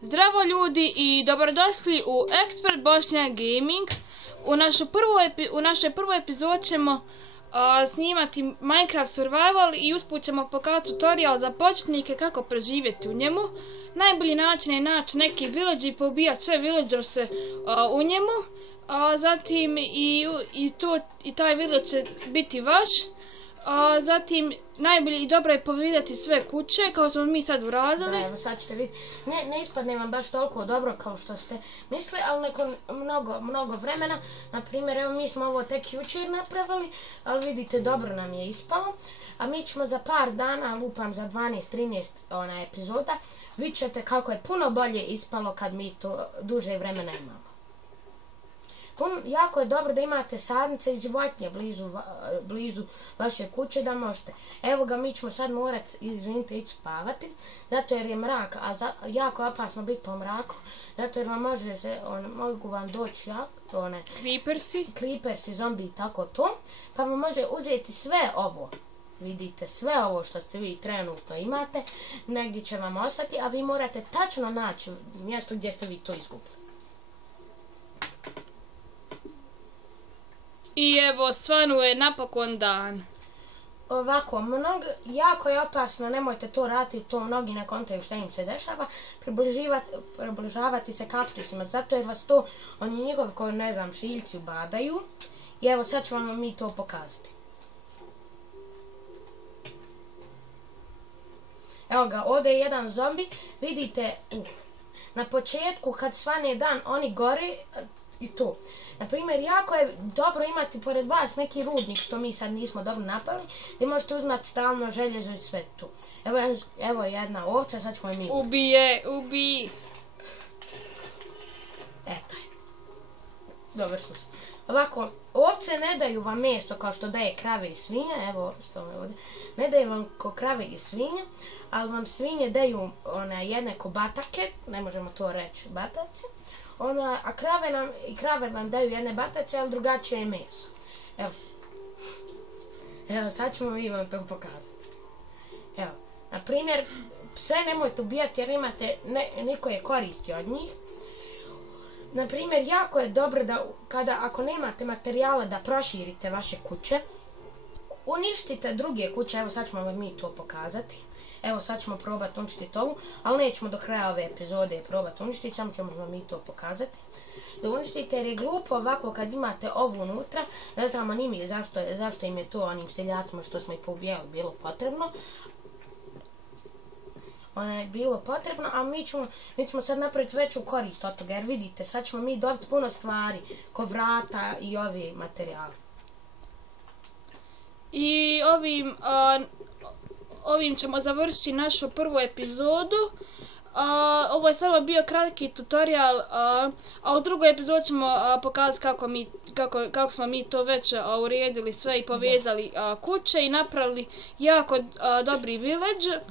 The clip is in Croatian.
Zdravo ljudi i dobrodošli u Expert Bošnjak Gaming. U našoj prvoj epizodi ćemo snimati Minecraft Survival i usput ćemo pokazati tutorial za početnike kako preživjeti u njemu. Najbolji način je naći neki village i poubijati sve villagerse u njemu. Zatim i taj village će biti vaš. Zatim najbolje i dobro je povidjeti sve kuće kao smo mi sad uradili. Da, evo sad ćete vidjeti. Ne ispadne vam baš toliko dobro kao što ste mislili, ali nakon mnogo vremena, na primjer, evo mi smo ovo tek jučer napravili, ali vidite dobro nam je ispalo. A mi ćemo za par dana, lupam za 12-13 epizoda, vidjet ćete kako je puno bolje ispalo kad mi to duže vremena imamo. Jako je dobro da imate sadnice i životinje blizu vaše kuće da možete. Evo ga, mi ćemo sad morati, izvinite, ići spavati, zato jer je mrak, a jako je opasno biti po mraku, zato jer vam mogu vam doći creepersi, zombi i tako to, pa vam može uzeti sve ovo. Vidite, sve ovo što ste vi trenutno imate, negdje će vam ostati, a vi morate tačno naći mjesto gdje ste vi to izgubili. I evo, svanuje napokon dan. Ovako, jako je opasno, nemojte to raditi, to mnogi ne kontaju šta im se dešava, približavati se kaktusima, zato jer vas to, oni njihovi, koji ne znam, šiljci ubadaju. I evo, sad ću vam mi to pokazati. Evo ga, ovdje je jedan zombi, vidite, na početku kad svane dan, oni gore i to. Naprimjer, jako je dobro imati pored vas neki rudnik, što mi sad nismo dobro napravili, gdje možete uzmati stalno željezo i sve tu. Evo jedna ovca, sad ćemo i mi. Ubij. Eto je. Dobro što smo. Ovako, ovce ne daju vam meso kao što daje krave i svinje, evo što me ovdje. Ne daju vam ko krave i svinje, ali vam svinje daju jedne ko batake, ne možemo to reći bataci. A krave vam daju jedne batace, ali drugačije je meso. Evo, sad ćemo mi vam to pokazati. Evo, na primjer, pse nemojte ubijati jer niko je koristi od njih. Na primjer, jako je dobro da ako nemate materijala da proširite vaše kuće, uništite druge kuće. Evo, sad ćemo vam mi to pokazati. Evo, sad ćemo probati uništiti ovu, ali nećemo do kraja ove epizode probati uništiti, samo ćemo vam mi to pokazati. Da uništite, jer je glupo ovako kad imate ovu unutra, ne znamo ni mi zašto im je to onim seljacima što smo ih poubijali bilo potrebno. Ono je bilo potrebno, a mi ćemo sad napraviti veću korist od toga, jer vidite, sad ćemo mi dobiti puno stvari, ko vrata i ovi materijali. I ovim ćemo završiti našu prvu epizodu. Ovo je samo bio kratki tutorial, a u drugoj epizodi ćemo pokazati kako smo mi to već uredili sve i povezali kuće i napravili jako dobri village.